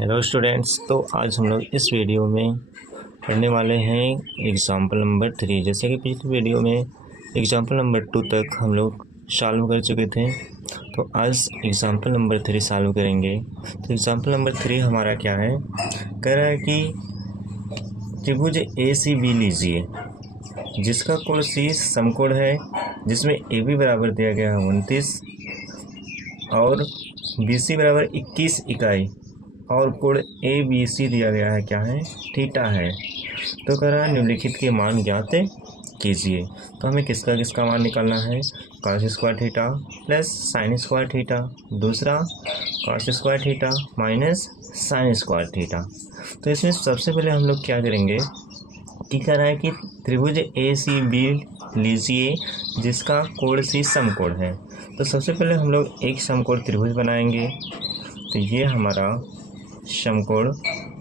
Hello students, तो आज हम लोग इस वीडियो में पढ़ने वाले हैं एग्ज़ाम्पल नंबर 3। जैसे कि पिछली वीडियो में एग्ज़ाम्पल नंबर 2 तक हम लोग सॉल्व कर चुके थे, तो आज एग्ज़ाम्पल नंबर 3 सॉल्व करेंगे। तो एग्ज़ाम्पल नंबर 3 हमारा क्या है, कह रहा है कि त्रिभुज ACB लीजिए जिसका कोण C समकोण है, जिसमें AB बराबर दिया गया है 29 और BC बराबर 21 इकाई और कोण ABC दिया गया है क्या है, थीटा है। तो कह रहा है निम्नलिखित के मान ज्ञात कीजिए। तो हमें किसका मान निकालना है, cos square theta plus sine square theta, दूसरा cos square theta minus sine square theta. तो इसमें सबसे पहले हम लोग क्या करेंगे कि कह रहा है कि त्रिभुज ACB लीजिए जिसका कोण C समकोण है। तो सबसे पहले हम लोग एक समकोण त्रिभुज बनाएंगे। तो ये हमारा समकोण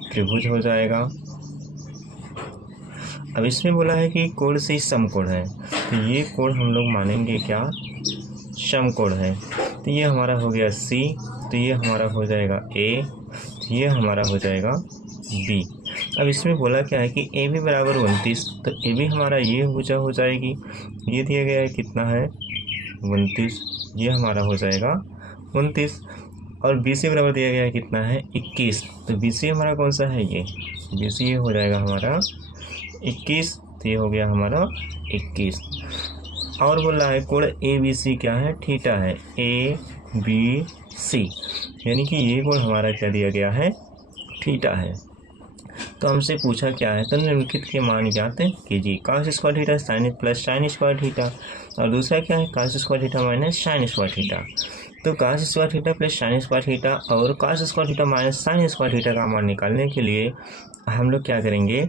त्रिभुज हो जाएगा। अब इसमें बोला है कि कोण C समकोण है, तो ये कोण हम लोग मानेंगे क्या, समकोण है। तो ये हमारा हो गया C, तो ये हमारा हो जाएगा A, तो ये हमारा हो जाएगा B। अब इसमें बोला क्या है कि AB बराबर 29, तो AB हमारा ये भुजा हो जाएगी, ये दिया गया है कितना है 29, ये हमारा हो जाएगा 29 और BC बराबर दिया गया है कितना है 21, तो BC हमारा कौन सा है, ये BC ये हो जाएगा हमारा 21, तो ये हो गया हमारा 21। और बोल रहा है कोण ABC क्या है, थीटा है, ABC, यानी कि ये कोण हमारा क्या दिया गया है, थीटा है। तो हमसे पूछा क्या है, तो निम्नलिखित के मान ज्ञात कीजिए। cos square theta sine plus sine square theta और दूसरा क्या है cos square theta minus sine square theta. तो cos square theta plus sine square theta और cos square theta minus sine square theta का मान निकालने के लिए हम लोग क्या करेंगे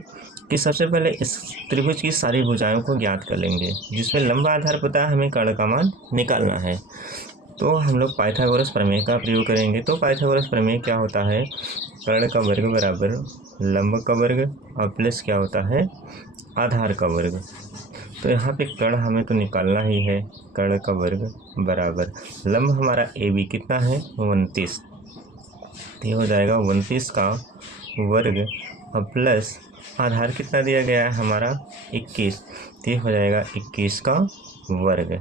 कि सबसे पहले इस त्रिभुज की सारी भुजाओं को ज्ञात कर लेंगे, जिसमें लंबा आधार पता है, हमें कर्ण का मान निकालना है। तो हम लोग पाइथागोरस प्रमेय का प्रयोग करेंगे। तो पाइथागोरस प्रमेय क्या होता है, कर्ण का वर्ग बराबर लंब का वर्ग और प्लस क्या होता है, आधार का वर्ग। तो यहाँ पे कर्ण हमें तो निकालना ही है, कर्ण का वर्ग बराबर लंब हमारा AB कितना है 29, ये हो जाएगा 29 का वर्ग और प्लस आधार कितना दिया गया है हमारा 21, ये हो जाएगा 21 का वर्ग।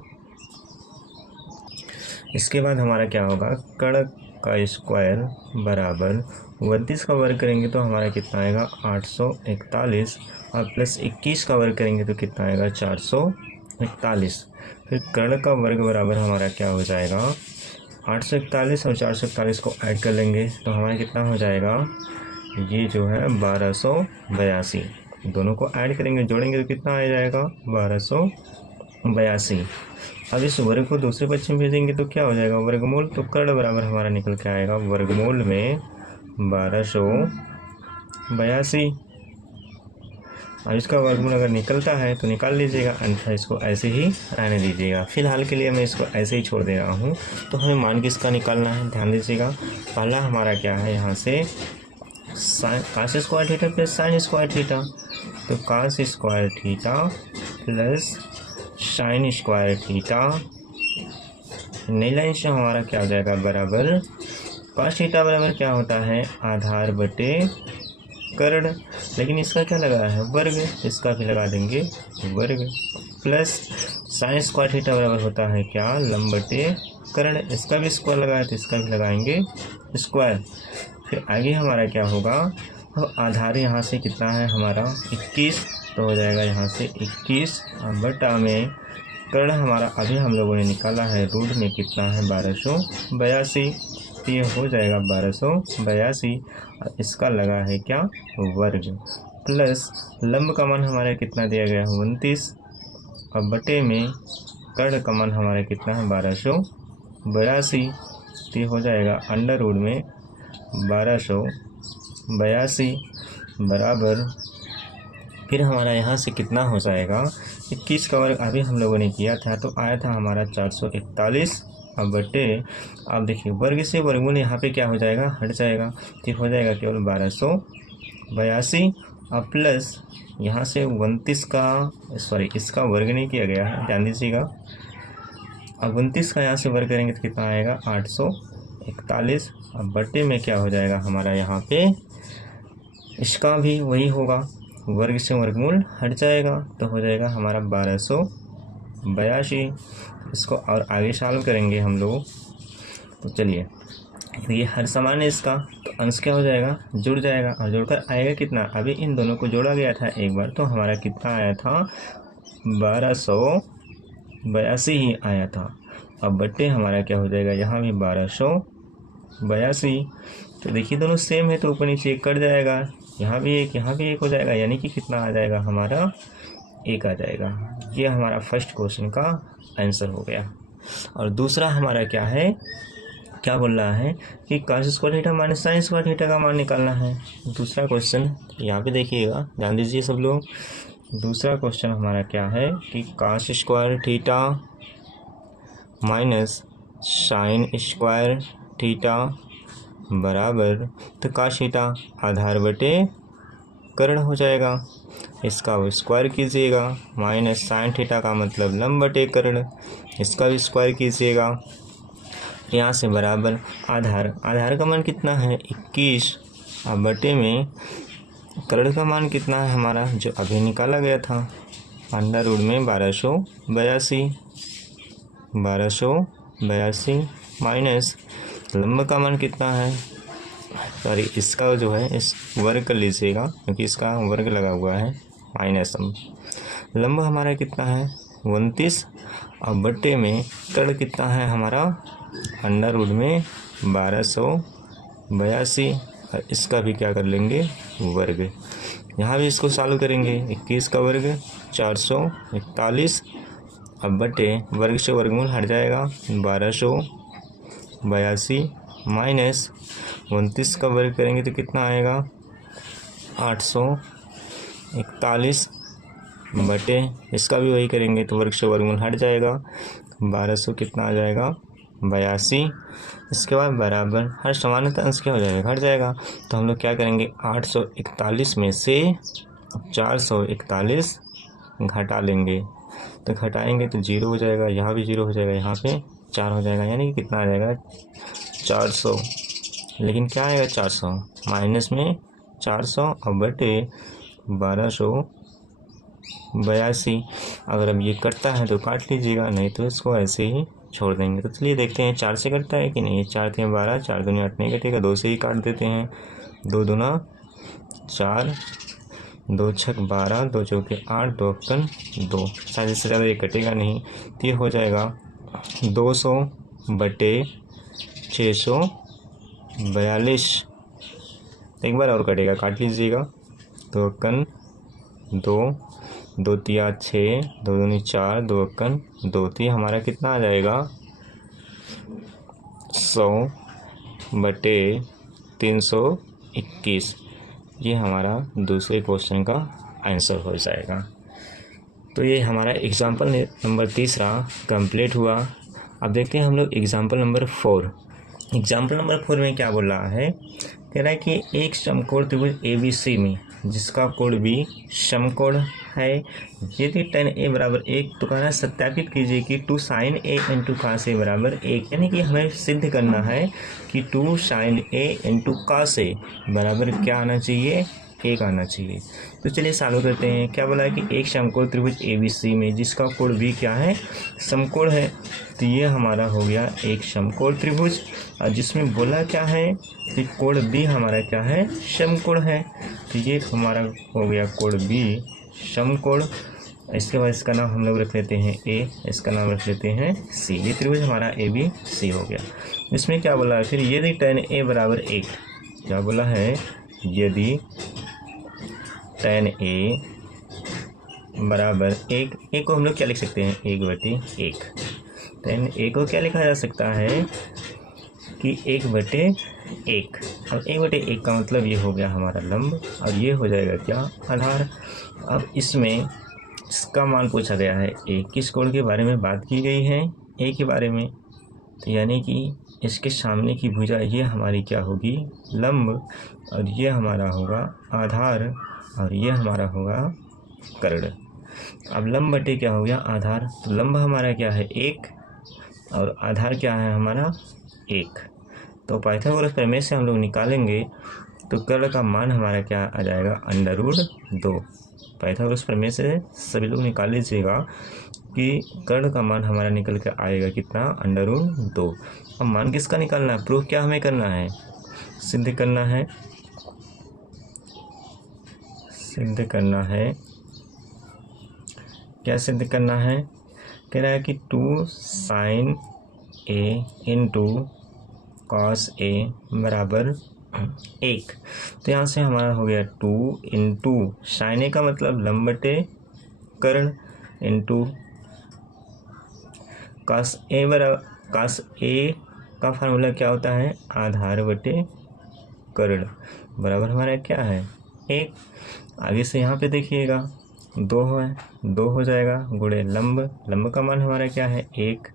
इसके बाद हमारा क्या होगा, कर्ण का स्क्वायर बराबर 29 का वर्ग करेंगे तो हमारा कितना आएगा 841 और प्लस 21 का वर्ग करेंगे तो कितना आएगा 441। फिर कर्ण का वर्ग बराबर हमारा क्या हो जाएगा 841 और 441 को ऐड कर लेंगे तो हमारा कितना हो जाएगा, ये जो है 1282। दोनों को ऐड करेंगे, जोड़ेंगे तो कितना आ जाएगा 1282। अब इस वर्ग को दूसरे पक्ष में भेजेंगे तो क्या हो जाएगा वर्गमूल, तो कर्ण बराबर हमारा निकल के आएगा वर्गमूल में 1282। अब इसका वर्गमूल अगर निकलता है तो निकाल लीजिएगा, अन्यथा इसको ऐसे ही रहने दीजिएगा। फिलहाल के लिए मैं इसको ऐसे ही छोड़ दे रहा हूँ। तो हमें मान किसका निकालना है, ध्यान दीजिएगा। पहला हमारा क्या है, यहाँ से cos square theta plus sine square theta, तो cos square theta plus sine square theta, नई लाइन से हमारा क्या हो जाएगा बराबर cos थीटा बराबर क्या होता है आधार बटे कर्ण, लेकिन इसका क्या लगा है वर्ग, इसका भी लगा देंगे वर्ग, प्लस साइन स्क्वायर थीटा बराबर होता है क्या लंब बटे कर्ण, इसका भी स्क्वायर लगाए तो इसका भी लगाएंगे स्क्वायर। फिर आगे हमारा क्या होगा, अब आधार यहाँ से कितना है हमारा 21, तो हो जाएगा यहाँ से 21 बटा में कर्ण हमारा अभी हम लोगों ने निकाला है रूट में कितना है 1282, तो ये हो जाएगा 1282 और इसका लगा है क्या वर्ग, प्लस लंब का मान हमारा कितना दिया गया है 29 और बटे में कर्ण का मान हमारा कितना है 1282, तो ये हो जाएगा अंडर रूट में 1282 बराबर, फिर हमारा यहाँ से कितना हो जाएगा 21 का वर्ग अभी हम लोगों ने किया था तो आया था हमारा 441 अब बटे, अब देखिए वर्ग से वर्गमूल यहाँ पे क्या हो जाएगा हट जाएगा, तो हो जाएगा केवल 1282 और प्लस यहाँ से 29 का इसका वर्ग नहीं किया गया है, ध्यान दीजिएगा। अब 29 का यहाँ से वर्ग करेंगे तो कितना आएगा 841 अब बट्टे में क्या हो जाएगा हमारा यहाँ पे, इसका भी वही होगा, वर्ग से वर्गमूल हट जाएगा तो हो जाएगा हमारा 1282। इसको और आगे सॉल्व करेंगे हम लोग। तो चलिए, ये हर समान है इसका, तो अंश क्या हो जाएगा, जुड़ जाएगा और जुड़कर आएगा कितना, अभी इन दोनों को जोड़ा गया था एक बार, तो हमारा कितना आया था, 1282 ही आया था। अब बट्टे हमारा क्या हो जाएगा, यहाँ भी 1282। तो देखिए दोनों सेम है तो ऊपर नीचे एक कट जाएगा, यहाँ भी एक हो जाएगा, यानी कि कितना आ जाएगा हमारा, 1 आ जाएगा। ये हमारा फर्स्ट क्वेश्चन का आंसर हो गया। और दूसरा हमारा क्या है, क्या बोल रहा है कि cos square theta minus sine square theta का मान निकालना है। दूसरा क्वेश्चन यहाँ पे देखिएगा, ध्यान दीजिए सब लोग। दूसरा क्वेश्चन हमारा क्या है कि cos square theta minus sine square theta बराबर, तो cos थीटा आधार बटे कर्ण हो जाएगा, इसका वो स्क्वायर कीजिएगा, माइनस साइन थीटा का मतलब लंब बटे कर्ण, इसका भी स्क्वायर कीजिएगा, यहाँ से बराबर आधार का मान कितना है 21, अब बटे में कर्ण का मान कितना है हमारा जो अभी निकाला गया था, अंडर रूट में 1282 माइनस लंब का मान कितना है, सॉरी इसका जो है इस वर्ग कर लीजिएगा क्योंकि इसका वर्ग लगा हुआ है, माइनस लंब हमारा कितना है 29, अब बट्टे में कर्ण कितना है हमारा अंडर रूट में 1282, और इसका भी क्या कर लेंगे वर्ग, यहाँ भी इसको सॉल्व करेंगे, 21 का वर्ग 441, अब बटे वर्ग से वर्गमूल हट जाएगा, 1282 माइनस 29 का वर्ग करेंगे तो कितना आएगा 841, बटे इसका भी वही करेंगे तो वर्ग से वर्गमूल हट जाएगा, 1200 कितना आ जाएगा 82, इसके बाद बराबर हर समानता अंश क्या हो जाएगा घट जाएगा, तो हम लोग क्या करेंगे 841 में से 441 घटा लेंगे, तो घटाएंगे तो 0 हो जाएगा, यहाँ भी 0 हो जाएगा, यहाँ पे 4 हो जाएगा, यानी कि कितना आ जाएगा 400, लेकिन क्या आएगा 400 माइनस में 400 और बटे 1282, अगर अब ये कटता है तो काट लीजिएगा, नहीं तो इसको ऐसे ही छोड़ देंगे। तो चलिए देखते हैं 4 से कटता है कि नहीं, 4 × 12, 4 दूनी 8 नहीं कटेगा, 2 से ही काट देते हैं, 2 दूना 4, 2 छक 12, 2 चौके 8, 2 अक्कन 2, शायद इससे ज़्यादा ये कटेगा नहीं, तो ये हो जाएगा 200 बटे 642, एक बार और कटेगा, काट लीजिएगा, 2 अक्कन 2, 2 तिया 6, 2 दूनी 4, 2 अक्कन 2, तो ये हमारा कितना आ जाएगा 100 बटे 321, ये हमारा दूसरे क्वेश्चन का आंसर हो जाएगा। तो ये हमारा एग्जाम्पल नंबर 3 कंप्लीट हुआ। अब देखते हैं हम लोग एग्जाम्पल नंबर 4। एग्जाम्पल नंबर 4 में क्या बोल रहा है, कह रहा है कि एक समकोण त्रिभुज ABC में जिसका कोण B समकोण है, यदि tan A बराबर 1, तो कहना सत्यापित कीजिए कि 2 sin A × cos A बराबर 1, यानी कि हमें सिद्ध करना है कि 2 sin A × cos A बराबर क्या आना चाहिए, 1 आना चाहिए। तो चलिए सॉल्व करते हैं। क्या बोला है कि एक समकोण त्रिभुज ABC में जिसका कोण B क्या है, समकोण है, तो ये हमारा हो गया एक समकोण त्रिभुज, और जिसमें बोला क्या है कि कोण B हमारा क्या है, समकोण है, तो ये हमारा हो गया कोण B समकोण। इसके बाद इसका नाम हम लोग रख लेते हैं A, इसका नाम रख लेते हैं C, ये त्रिभुज हमारा ABC हो गया। इसमें क्या बोला है फिर, यदि tan A बराबर 1, क्या बोला है, यदि tan A बराबर 1, A को हम लोग क्या लिख सकते हैं 1/1, tan A को क्या लिखा जा सकता है कि 1/1, अब 1/1 का मतलब ये हो गया हमारा लंब, और ये हो जाएगा क्या आधार। अब इसमें इसका मान पूछा गया है A, किस कोण के बारे में बात की गई है, A के बारे में, तो यानी कि इसके सामने की भुजा ये हमारी क्या होगी लंब, और ये हमारा होगा आधार, और ये हमारा होगा कर्ण। अब लंब बटे क्या हो गया आधार, तो लंब हमारा क्या है 1 और आधार क्या है हमारा 1, तो पाइथागोरस प्रमेय से हम लोग निकालेंगे तो कर्ण का मान हमारा क्या आ जाएगा, √2। पाइथागोरस प्रमेय से सभी लोग निकाल लीजिएगा कि कर्ण का मान हमारा निकल के आएगा कितना, √2। अब मान किसका निकालना है, प्रूफ क्या हमें करना है, सिद्ध करना है, क्या सिद्ध करना है, कह रहा है कि 2 sin A into cos A बराबर 1। तो यहाँ से हमारा हो गया 2 इंटू sin A का मतलब लंब बटे कर्ण इंटू cos A का फार्मूला क्या होता है, आधार बटे कर्ण बराबर हमारा क्या है, 1। आगे से यहाँ पे देखिएगा 2 है, 2 हो जाएगा गुणे लंब का मान हमारा क्या है 1,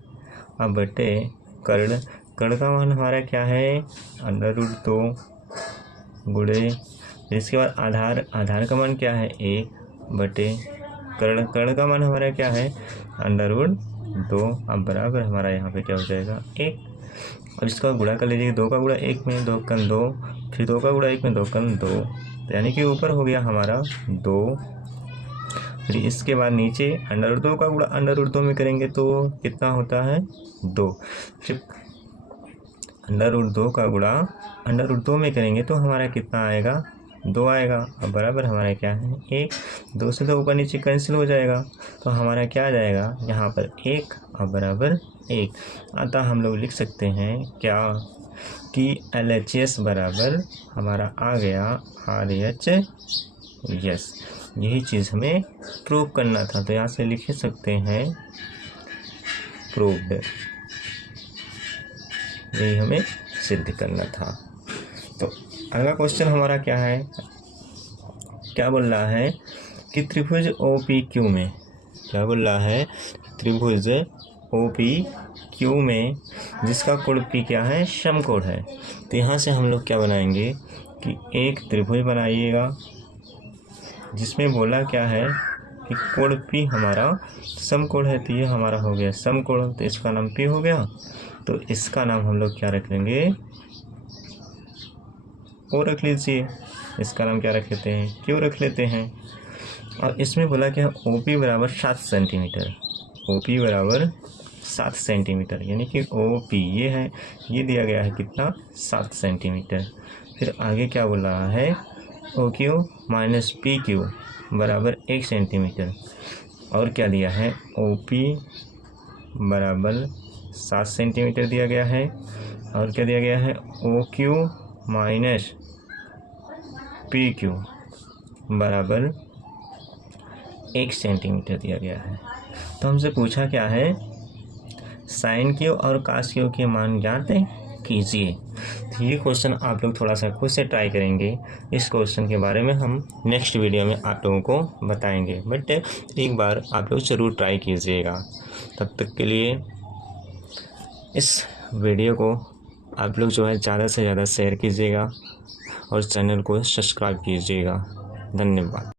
अब बटे कर्ण का मान हमारा क्या है √2 गुणे, इसके बाद आधार का मान क्या है 1 बटे कर्ण का मान हमारा क्या है √2। अब बराबर हमारा यहाँ पे क्या हो जाएगा 1। अब इसका गुणा कर लीजिए, 2 का गुणा 1 में 2 कन 2, फिर 2 का गुणा 1 में 2 कन 2, यानी कि ऊपर हो गया हमारा 2। फिर इसके बाद नीचे √2 का गुणा √2 में करेंगे तो कितना होता है 2। फिर √2 का गुणा √2 में करेंगे तो हमारा कितना आएगा 2 आएगा। अब बराबर हमारा क्या है 1। 2 से तो ऊपर नीचे कैंसिल हो जाएगा तो हमारा क्या आ जाएगा यहाँ पर 1, अब बराबर 1। अतः हम लोग लिख सकते हैं क्या कि LHS बराबर हमारा आ गया RHS। यही चीज़ हमें प्रूव करना था, तो यहाँ से लिख सकते हैं प्रूव्ड, यही हमें सिद्ध करना था। तो अगला क्वेश्चन हमारा क्या है, क्या बोल रहा है कि त्रिभुज OPQ में, क्या बोल रहा है, त्रिभुज OPQ में जिसका कोण P क्या है, समकोण है। तो यहाँ से हम लोग क्या बनाएंगे कि एक त्रिभुज बनाइएगा जिसमें बोला क्या है कि कोण P हमारा समकोण है, तो ये हमारा हो गया समकोण, तो इसका नाम P हो गया। तो इसका नाम हम लोग क्या रख लेंगे, O रख लीजिए। इसका नाम क्या रख लेते हैं, Q रख लेते हैं। और इसमें बोला क्या है OP बराबर 7 सेंटीमीटर, OP बराबर 7 सेंटीमीटर, यानी कि OP ये है, ये दिया गया है कितना 7 सेंटीमीटर। फिर आगे क्या बोल रहा है OQ माइनस PQ बराबर 1 सेंटीमीटर, और क्या दिया है OP बराबर 7 सेंटीमीटर दिया गया है, और क्या दिया गया है OQ माइनस PQ बराबर 1 सेंटीमीटर दिया गया है। तो हमसे पूछा क्या है, साइन Q और कास Q के मान ज्ञात कीजिए। तो ये क्वेश्चन आप लोग थोड़ा सा खुद से ट्राई करेंगे। इस क्वेश्चन के बारे में हम नेक्स्ट वीडियो में आप लोगों को बताएंगे, बट एक बार आप लोग ज़रूर ट्राई कीजिएगा। तब तक के लिए इस वीडियो को आप लोग जो है ज़्यादा से ज़्यादा शेयर कीजिएगा और चैनल को सब्सक्राइब कीजिएगा। धन्यवाद।